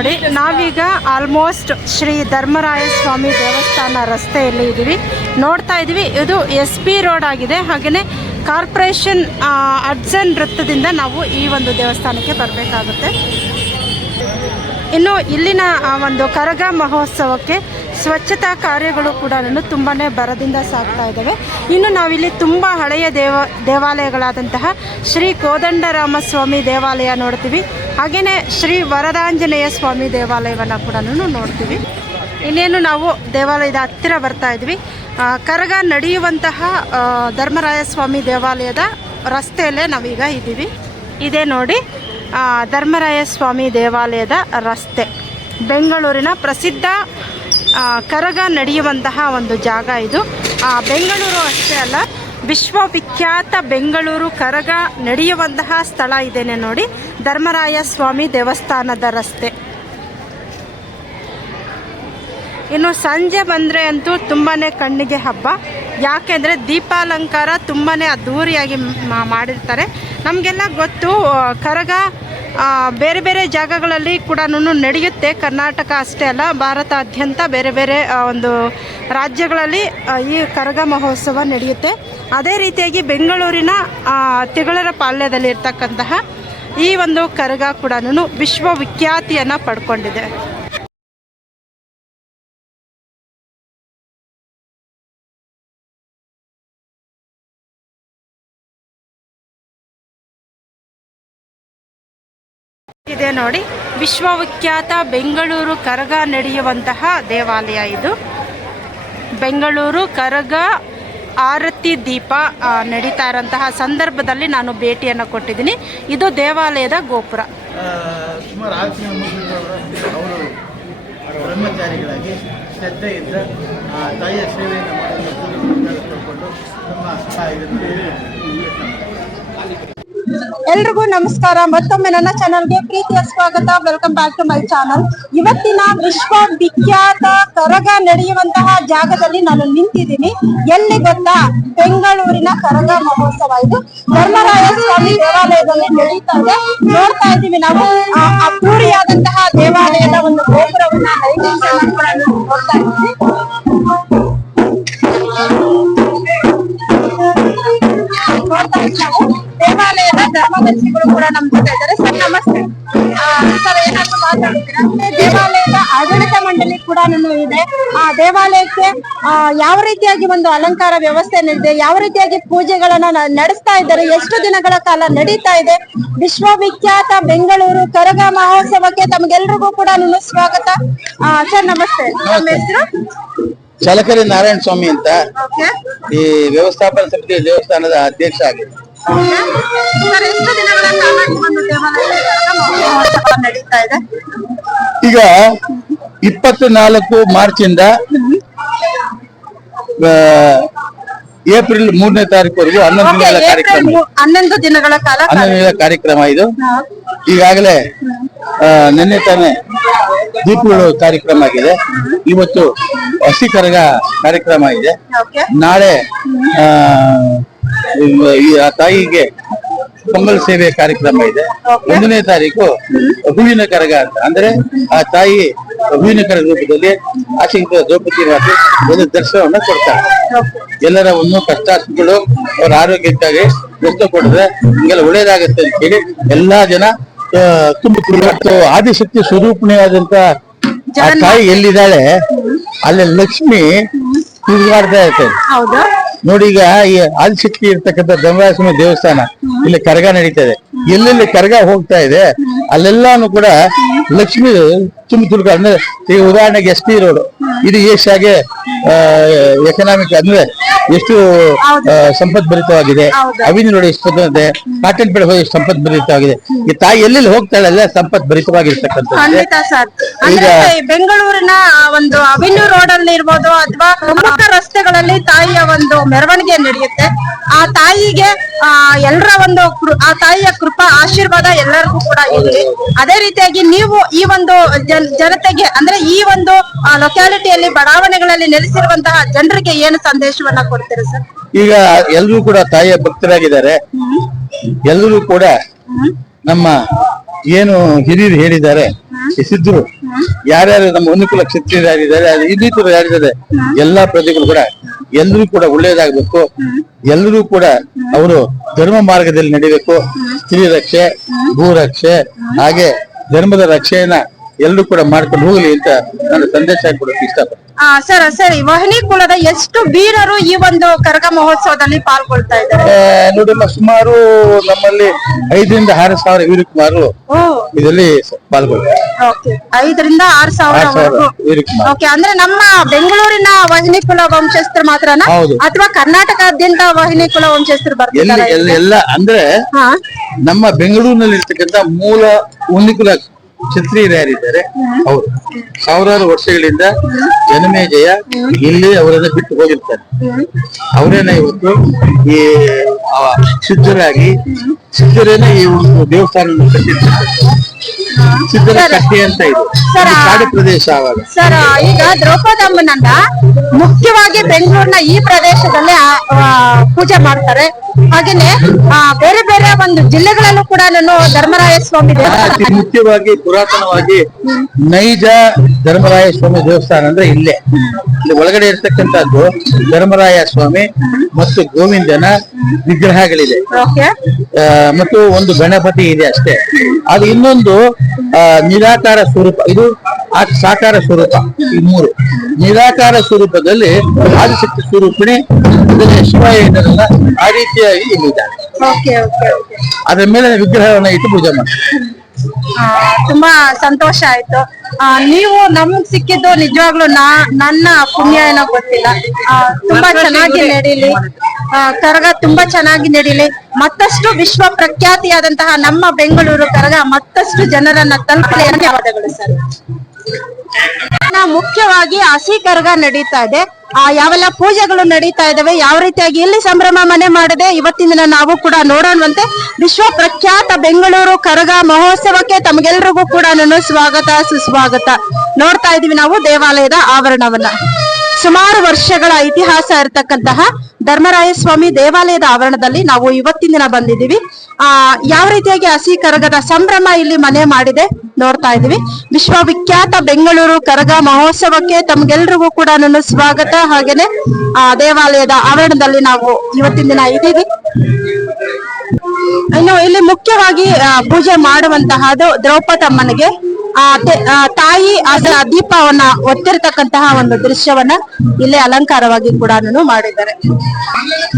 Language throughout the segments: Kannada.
ನೋಡಿ, ನಾವೀಗ ಆಲ್ಮೋಸ್ಟ್ ಶ್ರೀ ಧರ್ಮರಾಯ ಸ್ವಾಮಿ ದೇವಸ್ಥಾನ ರಸ್ತೆಯಲ್ಲಿ ಇದ್ದೀವಿ. ನೋಡ್ತಾ ಇದ್ದೀವಿ, ಇದು SP ರೋಡ್ ಆಗಿದೆ. ಹಾಗೆಯೇ ಕಾರ್ಪೊರೇಷನ್ ಅಡ್ಸನ್ ವೃತ್ತದಿಂದ ನಾವು ಈ ಒಂದು ದೇವಸ್ಥಾನಕ್ಕೆ ಬರಬೇಕಾಗುತ್ತೆ. ಇನ್ನು ಇಲ್ಲಿನ ಒಂದು ಕರಗ ಮಹೋತ್ಸವಕ್ಕೆ ಸ್ವಚ್ಛತಾ ಕಾರ್ಯಗಳು ಕೂಡ ತುಂಬಾ ಭರದಿಂದ ಸಾಗ್ತಾ ಇದ್ದಾವೆ. ಇನ್ನು ನಾವಿಲ್ಲಿ ತುಂಬ ಹಳೆಯ ದೇವಾಲಯಗಳಾದಂತಹ ಶ್ರೀ ಕೋದಂಡರಾಮ ಸ್ವಾಮಿ ದೇವಾಲಯ ನೋಡ್ತೀವಿ. ಹಾಗೆಯೇ ಶ್ರೀ ವರದಾಂಜನೇಯ ಸ್ವಾಮಿ ದೇವಾಲಯವನ್ನು ಕೂಡ ನೋಡ್ತೀವಿ. ಇನ್ನೇನು ನಾವು ದೇವಾಲಯದ ಹತ್ತಿರ ಬರ್ತಾ ಇದ್ವಿ. ಕರಗ ನಡೆಯುವಂತಹ ಧರ್ಮರಾಯ ಸ್ವಾಮಿ ದೇವಾಲಯದ ರಸ್ತೆಯಲ್ಲೇ ನಾವೀಗ ಇದ್ದೀವಿ. ಇದೇ ನೋಡಿ ಧರ್ಮರಾಯ ಸ್ವಾಮಿ ದೇವಾಲಯದ ರಸ್ತೆ. ಬೆಂಗಳೂರಿನ ಪ್ರಸಿದ್ಧ ಕರಗ ನಡೆಯುವಂತಹ ಒಂದು ಜಾಗ ಇದು. ಬೆಂಗಳೂರು ಅಷ್ಟೇ ಅಲ್ಲ, ವಿಶ್ವವಿಖ್ಯಾತ ಬೆಂಗಳೂರು ಕರಗ ನಡೆಯುವಂತಹ ಸ್ಥಳ ಇದೇನೆ ನೋಡಿ, ಧರ್ಮರಾಯ ಸ್ವಾಮಿ ದೇವಸ್ಥಾನದ ರಸ್ತೆ. ಇನ್ನು ಸಂಜೆ ಬಂದರೆ ಅಂತೂ ತುಂಬಾ ಕಣ್ಣಿಗೆ ಹಬ್ಬ. ಯಾಕೆಂದರೆ ದೀಪಾಲಂಕಾರ ತುಂಬಾ ಅದ್ಧೂರಿಯಾಗಿ ಮಾಡಿರ್ತಾರೆ. ನಮಗೆಲ್ಲ ಗೊತ್ತು, ಕರಗ ಬೇರೆ ಬೇರೆ ಜಾಗಗಳಲ್ಲಿ ಕೂಡ ನಡೆಯುತ್ತೆ. ಕರ್ನಾಟಕ ಅಷ್ಟೇ ಅಲ್ಲ, ಭಾರತಾದ್ಯಂತ ಬೇರೆ ಬೇರೆ ಒಂದು ರಾಜ್ಯಗಳಲ್ಲಿ ಈ ಕರಗ ಮಹೋತ್ಸವ ನಡೆಯುತ್ತೆ. ಅದೇ ರೀತಿಯಾಗಿ ಬೆಂಗಳೂರಿನ ತಿಗಳರ ಪಾಳ್ಯದಲ್ಲಿರ್ತಕ್ಕಂತಹ ಈ ಒಂದು ಕರಗ ಕೂಡ ವಿಶ್ವವಿಖ್ಯಾತಿಯನ್ನು ಪಡ್ಕೊಂಡಿದೆ. ಇದೆ ನೋಡಿ, ವಿಶ್ವವಿಖ್ಯಾತ ಬೆಂಗಳೂರು ಕರಗ ನಡೆಯುವಂತಹ ದೇವಾಲಯ ಇದು. ಬೆಂಗಳೂರು ಕರಗ ಆರತಿ ದೀಪ ನಡೀತಾ ಇರೋಂತಹ ಸಂದರ್ಭದಲ್ಲಿ ನಾನು ಭೇಟಿಯನ್ನು ಕೊಟ್ಟಿದ್ದೀನಿ. ಇದು ದೇವಾಲಯದ ಗೋಪುರ. ಸುಮಾರು 6 ತಿಂಗಳ ಅವರು ಬ್ರಹ್ಮಚಾರಿಗಳಾಗಿ ಶ್ರದ್ಧೆಯಿಂದ ತಾಯಿಯ ಸೇವೆಯನ್ನು ಮಾಡಿಕೊಂಡು ಎಲ್ರಿಗೂ ನಮಸ್ಕಾರ. ಮತ್ತೊಮ್ಮೆ ನನ್ನ ಚಾನಲ್ಗೆ ಪ್ರೀತಿಯ ಸ್ವಾಗತ. Welcome back to my channel. ಇವತ್ತಿನ ವಿಶ್ವವಿಖ್ಯಾತ ಕರಗ ನಡೆಯುವಂತಹ ಜಾಗದಲ್ಲಿ ನಾನು ನಿಂತಿದ್ದೀನಿ. ಎಲ್ಲಿ ಗೊತ್ತಾ? ಬೆಂಗಳೂರಿನ ಕರಗ ಮಹೋತ್ಸವ. ಇದು ಧರ್ಮರಾಯ ಸ್ವಾಮಿ ದೇವಾಲಯದಲ್ಲಿ ನಡೀತಾ ಇದೆ. ನೋಡ್ತಾ ಇದ್ದೀವಿ ನಾವು ಅದ್ದೂರಿಯಾದಂತಹ ದೇವಾಲಯದ ಒಂದು ಗೋಪುರವನ್ನ ನೋಡ್ತಾ ಇದ್ದೀವಿ. ದೇವಾಲಯದ ಧರ್ಮದರ್ಶಿಗಳು ಕೂಡ ನಮ್ಮ ಜೊತೆ ಇದ್ದಾರೆ. ಸರ್ ನಮಸ್ತೆ. ಸರ್ ಏನಾದ್ರು ಮಾತಾಡ್ತೀರಾ? ದೇವಾಲಯದ ಆಡಳಿತ ಮಂಡಳಿ ಕೂಡ ಇದೆ. ಆ ದೇವಾಲಯಕ್ಕೆ ಯಾವ ರೀತಿಯಾಗಿ ಒಂದು ಅಲಂಕಾರ ವ್ಯವಸ್ಥೆ ಇದೆ, ಯಾವ ರೀತಿಯಾಗಿ ಪೂಜೆಗಳನ್ನ ನಡೆಸ್ತಾ ಇದ್ದಾರೆ, ಎಷ್ಟು ದಿನಗಳ ಕಾಲ ನಡೀತಾ ಇದೆ? ವಿಶ್ವವಿಖ್ಯಾತ ಬೆಂಗಳೂರು ಕರಗ ಮಹೋತ್ಸವಕ್ಕೆ ತಮಗೆಲ್ರಿಗೂ ಕೂಡ ಸ್ವಾಗತ. ಸರ್ ನಮಸ್ತೆ. ನಮ್ಮ ಹೆಸರು ಚಲಕರಿ ನಾರಾಯಣ ಸ್ವಾಮಿ ಅಂತ. ಈ ವ್ಯವಸ್ಥಾಪನಾ ಸಮಿತಿ ದೇವಸ್ಥಾನದ ಅಧ್ಯಕ್ಷ ಆಗಿದೆ. ಈಗ 24 ಮಾರ್ಚ್ ಇಂದ ಏಪ್ರಿಲ್ 3ನೇ ತಾರೀಕುವರೆಗೂ 11 ದಿನಗಳ ಕಾರ್ಯಕ್ರಮ ಇದು. ಈಗಾಗಲೇ ನಿನ್ನೆ ತಾನೇ ದೀಪಗಳು ಕಾರ್ಯಕ್ರಮ ಆಗಿದೆ. ಇವತ್ತು ಹಸಿ ಕರಗ ಕಾರ್ಯಕ್ರಮ ಇದೆ. ನಾಳೆ ತಾಯಿಗೆ ಪೊಂಗಲ್ ಸೇವೆ ಕಾರ್ಯಕ್ರಮ ಇದೆ. 1ನೇ ತಾರೀಕು ಹೂವಿನ ಕರಗ ಅಂತ, ಅಂದ್ರೆ ಆ ತಾಯಿ ಹೂವಿನ ಕರಗ ರೂಪದಲ್ಲಿ ಆಶಿಂಕ ದ್ರೌಪದಿ ರಾತ್ರಿ ಒಂದು ದರ್ಶನವನ್ನ ಕೊಡ್ತಾರೆ. ಎಲ್ಲರ ಒಂದು ಕಷ್ಟಾರ್ಥಿಗಳು ಅವರ ಆರೋಗ್ಯಕ್ಕಾಗಿ ದರ್ಶನ ಕೊಡಿದ್ರೆ ಹಿಂಗೆಲ್ಲ ಒಳ್ಳೇದಾಗತ್ತೆ ಅಂತ ಹೇಳಿ ಎಲ್ಲಾ ಜನ ತುಂಬ ಆದಿಶಕ್ತಿ ಸ್ವರೂಪಣಿಯಾದಂತ ಆ ತಾಯಿ ಎಲ್ಲಿದ್ದಾಳೆ ಅಲ್ಲಿ ಲಕ್ಷ್ಮಿ ತಿರುಗಾಡ್ತಾ ಇರ್ತಾರೆ ನೋಡಿ. ಈಗ ಈ ಆದಿಶಕ್ತಿ ಇರ್ತಕ್ಕಂಥ ಧರ್ಮರಾಯ ಸ್ವಾಮಿ ದೇವಸ್ಥಾನ ಇಲ್ಲಿ ಕರಗ ನಡೀತಾ ಇದೆ. ಎಲ್ಲೆಲ್ಲಿ ಕರಗ ಹೋಗ್ತಾ ಇದೆ ಅಲ್ಲೆಲ್ಲಾನು ಕೂಡ ಲಕ್ಷ್ಮಿ ತುಂಬ ಅಂದ್ರೆ ಈಗ ಉದಾಹರಣೆಗೆ SP ರೋಡ್ ಇದು ಏಷ್ಯಾಗೆ ಎಕನಾಮಿಕ್ ಅಂದ್ರೆ ಎಷ್ಟು ಸಂಪದ್ಭರಿತವಾಗಿದೆ. ಅವಿನಿ ರೋಡ್ ಎಷ್ಟು ಬಂದಿದೆ, ಕಾಟನ್ ಪೇಟೆ ಹೋಗಿ ಸಂಪದ್ಭರಿತವಾಗಿದೆ. ಈ ತಾಯಿ ಎಲ್ಲೆಲ್ಲಿ ಹೋಗ್ತಾಳೆ ಅಲ್ಲ ಸಂಪದ್ಭರಿತವಾಗಿರ್ತಕ್ಕಂಥ. ಈಗ ಬೆಂಗಳೂರಿನ ಒಂದು ಅವಿನ್ಯೂ ರೋಡ್ ಅಲ್ಲಿ ಇರ್ಬೋದು ಅಥವಾ ಪ್ರಮುಖ ರಸ್ತೆಗಳಲ್ಲಿ ತಾಯಿಯ ಒಂದು ಮೆರವಣಿಗೆ ನಡೆಯುತ್ತೆ. ಆ ತಾಯಿಗೆ ಎಲ್ಲರ ಒಂದು ಆ ತಾಯಿಯ ಕೃಪಾ ಆಶೀರ್ವಾದ ಎಲ್ಲರಿಗೂ ಕೂಡ ಇರಲಿ. ಅದೇ ರೀತಿಯಾಗಿ ನೀವು ಈ ಒಂದು ಜನತೆಗೆ ಅಂದ್ರೆ ಈ ಒಂದು ಲೊಕ್ಯಾಲಿಟಿಯಲ್ಲಿ ಬಡಾವಣೆಗಳಲ್ಲಿ ನೆಲೆಸಿರುವಂತಹ ಜನರಿಗೆ ಏನು ಸಂದೇಶವನ್ನ ಕೊಡ್ತೀರಾ ಸರ್? ಈಗ ಎಲ್ಲರೂ ಕೂಡ ತಾಯಿಯ ಭಕ್ತರಾಗಿದ್ದಾರೆ. ಎಲ್ಲರೂ ಕೂಡ ನಮ್ಮ ಏನು ಹಿರಿಯರು ಹೇಳಿದ್ದಾರೆ ಈ ಸಿದ್ಧರು ಯಾರ್ಯಾರು ನಮ್ಮ ಹೊನ್ನಿಕುಲ ಕ್ಷತ್ರಿಯರಿದ್ದಾರೆ ಇನ್ನಿತರು ಯಾರಿದ್ದಾರೆ ಎಲ್ಲಾ ಪ್ರಜೆಗಳು ಕೂಡ ಎಲ್ಲರೂ ಕೂಡ ಒಳ್ಳೇದಾಗ್ಬೇಕು, ಎಲ್ಲರೂ ಕೂಡ ಅವರು ಧರ್ಮ ಮಾರ್ಗದಲ್ಲಿ ನಡಿಬೇಕು, ಸ್ತ್ರೀ ರಕ್ಷೆ, ಭೂ ರಕ್ಷೆ, ಹಾಗೆ ಧರ್ಮದ ರಕ್ಷೆಯನ್ನ ಎಲ್ಲರೂ ಕೂಡ ಮಾಡ್ಕೊಂಡು ಹೋಗ್ಲಿ ಅಂತ ನಾನು ಸಂದೇಶ ಕೊಡೋಕೆ ಇಷ್ಟಪಡ್ತೀನಿ. ಸರ್ ಸರಿ, ವಹನಿ ಕುಲದ ಎಷ್ಟು ವೀರರು ಈ ಒಂದು ಕರಗ ಮಹೋತ್ಸವದಲ್ಲಿ ಪಾಲ್ಗೊಳ್ತಾ ಇದ್ದಾರೆ? ನೋಡಮ್ಮ, ಸುಮಾರು ನಮ್ಮಲ್ಲಿ 5,000 to 6,000 ವೀರಕುಮಾರರು ಇದರಲ್ಲಿ ಪಾಲ್ಗೊಳ್ತಾರೆ. 5,000 to 6,000 ವೀರಕುಮಾರ್. ಓಕೆ, ಅಂದ್ರೆ ನಮ್ಮ ಬೆಂಗಳೂರಿನ ವಹನಿ ಕುಲ ವಂಶಸ್ಥರು ಮಾತ್ರನಾ ಅಥವಾ ಕರ್ನಾಟಕದಾದ್ಯಂತ ವಹನಿ ಕುಲ ವಂಶಸ್ಥರು ಬರ್ತಾರೆ? ಎಲ್ಲ ಅಂದ್ರೆ ನಮ್ಮ ಬೆಂಗಳೂರಿನಲ್ಲಿ ಇರ್ತಕ್ಕಂಥ ಮೂಲ ಹೊನ್ನಿಕುಲ ಕ್ಷತ್ರಿಯರು ಯಾರಿದ್ದಾರೆ ಅವರು ಸಾವಿರಾರು ವರ್ಷಗಳಿಂದ ಜನಮೇಜಯ ಇಲ್ಲಿ ಅವರನ್ನ ಬಿಟ್ಟು ಹೋಗಿರ್ತಾರೆ. ಅವರೇನ ಇವತ್ತು ಈ ಸಿದ್ಧರೇನ ಈ ಒಂದು ದೇವಸ್ಥಾನ ಕಟ್ಟಿರ್ತಾರೆ. ಸಿದ್ಧರ ಕಟ್ಟೆ ಅಂತ ಇದು ಕಾಡು ಪ್ರದೇಶ. ಆವಾಗ ಸರ್, ಈಗ ದ್ರೌಪದಮ್ಮನನ್ನ ಮುಖ್ಯವಾಗಿ ಬೆಂಗಳೂರಿನ ಈ ಪ್ರದೇಶದಲ್ಲಿ ಪೂಜೆ ಮಾಡ್ತಾರೆ. ಹಾಗೇನೆ ಬೇರೆ ಬೇರೆ ಒಂದು ಜಿಲ್ಲೆಗಳಲ್ಲೂ ಕೂಡ ಧರ್ಮರಾಯ ಸ್ವಾಮಿ ದೇವಸ್ಥಾನ, ಮುಖ್ಯವಾಗಿ ಪುರಾತನವಾಗಿ ನೈಜ ಧರ್ಮರಾಯ ಸ್ವಾಮಿ ದೇವಸ್ಥಾನ ಅಂದ್ರೆ ಇಲ್ಲಿ ಒಳಗಡೆ ಇರ್ತಕ್ಕಂಥದ್ದು ಧರ್ಮರಾಯ ಸ್ವಾಮಿ ಮತ್ತು ಗೋವಿಂದನ ವಿಗ್ರಹಗಳಿದೆ ಮತ್ತು ಒಂದು ಗಣಪತಿ ಇದೆ ಅಷ್ಟೇ. ಅದು ಇನ್ನೊಂದು ನಿರಾಕಾರ ಸ್ವರೂಪ, ಇದು ಸಾಕಾರ ಸ್ವರೂಪ. ಈ 3 ನಿರಾಕಾರ ಸ್ವರೂಪದಲ್ಲಿ ಆದಿಶಕ್ತಿ ಸ್ವರೂಪಿಣಿ ಶಿವ ಏನಲ್ಲ ಆ ರೀತಿಯಾಗಿ ಇಲ್ಲಿದ್ದಾರೆ. ಅದರ ಮೇಲೆ ವಿಗ್ರಹವನ್ನ ಇಟ್ಟು ಪೂಜೆ ಮಾಡ್ತಾರೆ. ತುಂಬಾ ಸಂತೋಷ ಆಯ್ತು. ನೀವು ನಮಗ್ ಸಿಕ್ಕಿದ್ದು ನಿಜವಾಗ್ಲೂ ನನ್ನ ಪುಣ್ಯ ಏನೋ ಗೊತ್ತಿಲ್ಲ. ತುಂಬಾ ಚೆನ್ನಾಗಿ ನಡೀಲಿ ಕರಗ, ತುಂಬಾ ಚೆನ್ನಾಗಿ ನಡೀಲಿ. ಮತ್ತಷ್ಟು ವಿಶ್ವ ಪ್ರಖ್ಯಾತಿಯಾದಂತಹ ನಮ್ಮ ಬೆಂಗಳೂರು ಕರಗ ಮತ್ತಷ್ಟು ಜನರನ್ನ ತಲುಪಲಿ. ಧನ್ಯವಾದಗಳು ಸರ್. ಮುಖ್ಯವಾಗಿ ಹಸಿ ಕರಗ ನಡೀತಾ ಇದೆ, ಯಾವೆಲ್ಲ ಪೂಜೆಗಳು ನಡೀತಾ ಇದಾವೆ, ಯಾವ ರೀತಿಯಾಗಿ ಇಲ್ಲಿ ಸಂಭ್ರಮ ಮನೆ ಮಾಡಿದೆ ಇವತ್ತಿನ ದಿನ ನಾವು ಕೂಡ ನೋಡೋಣವಂತೆ. ವಿಶ್ವ ಪ್ರಖ್ಯಾತ ಬೆಂಗಳೂರು ಕರಗ ಮಹೋತ್ಸವಕ್ಕೆ ತಮಗೆಲ್ರಿಗೂ ಕೂಡ ಸ್ವಾಗತ ಸುಸ್ವಾಗತ. ನೋಡ್ತಾ ಇದೀವಿ ನಾವು ದೇವಾಲಯದ ಆವರಣವನ್ನ. ಸುಮಾರು ವರ್ಷಗಳ ಇತಿಹಾಸ ಇರತಕ್ಕಂತಹ ಧರ್ಮರಾಯ ಸ್ವಾಮಿ ದೇವಾಲಯದ ಆವರಣದಲ್ಲಿ ನಾವು ಇವತ್ತಿನ ದಿನ ಬಂದಿದ್ದೀವಿ. ಯಾವ ರೀತಿಯಾಗಿ ಹಸಿ ಕರಗದ ಸಂಭ್ರಮ ಇಲ್ಲಿ ಮನೆ ಮಾಡಿದೆ ನೋಡ್ತಾ ಇದೀವಿ. ವಿಶ್ವವಿಖ್ಯಾತ ಬೆಂಗಳೂರು ಕರಗ ಮಹೋತ್ಸವಕ್ಕೆ ತಮ್ಗೆಲ್ರಿಗೂ ಕೂಡ ಸ್ವಾಗತ. ಹಾಗೇನೆ ದೇವಾಲಯದ ಆವರಣದಲ್ಲಿ ನಾವು ಇವತ್ತಿನ ದಿನ ಇದ್ದೀವಿ. ಇನ್ನು ಇಲ್ಲಿ ಮುಖ್ಯವಾಗಿ ಪೂಜೆ ಮಾಡುವಂತಹದ್ದು ದ್ರೌಪದಮ್ಮನಿಗೆ ತಾಯಿ ಅದರ ದೀಪವನ್ನ ಒತ್ತಿರ್ತಕ್ಕಂತಹ ಒಂದು ದೃಶ್ಯವನ್ನ ಇಲ್ಲಿ ಅಲಂಕಾರವಾಗಿ ಕೂಡ ಮಾಡಿದ್ದಾರೆ.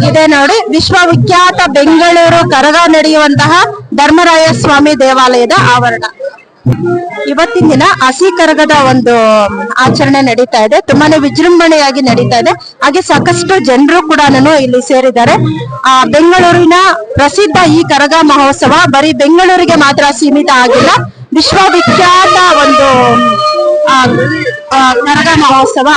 ಇದೇ ನೋಡಿ ವಿಶ್ವವಿಖ್ಯಾತ ಬೆಂಗಳೂರು ಕರಗ ನಡೆಯುವಂತಹ ಧರ್ಮರಾಯ ಸ್ವಾಮಿ ದೇವಾಲಯದ ಆವರಣ. ಇವತ್ತಿನ ದಿನ ಹಸಿ ಕರಗದ ಒಂದು ಆಚರಣೆ ನಡೀತಾ ಇದೆ, ತುಂಬಾನೇ ವಿಜೃಂಭಣೆಯಾಗಿ ನಡೀತಾ ಇದೆ. ಹಾಗೆ ಸಾಕಷ್ಟು ಜನರು ಕೂಡ ಇಲ್ಲಿ ಸೇರಿದ್ದಾರೆ. ಬೆಂಗಳೂರಿನ ಪ್ರಸಿದ್ಧ ಈ ಕರಗ ಮಹೋತ್ಸವ ಬರೀ ಬೆಂಗಳೂರಿಗೆ ಮಾತ್ರ ಸೀಮಿತ ಆಗಿಲ್ಲ, ವಿಶ್ವವಿಖ್ಯಾತ ಒಂದು ಕರಗ ಮಹೋತ್ಸವ.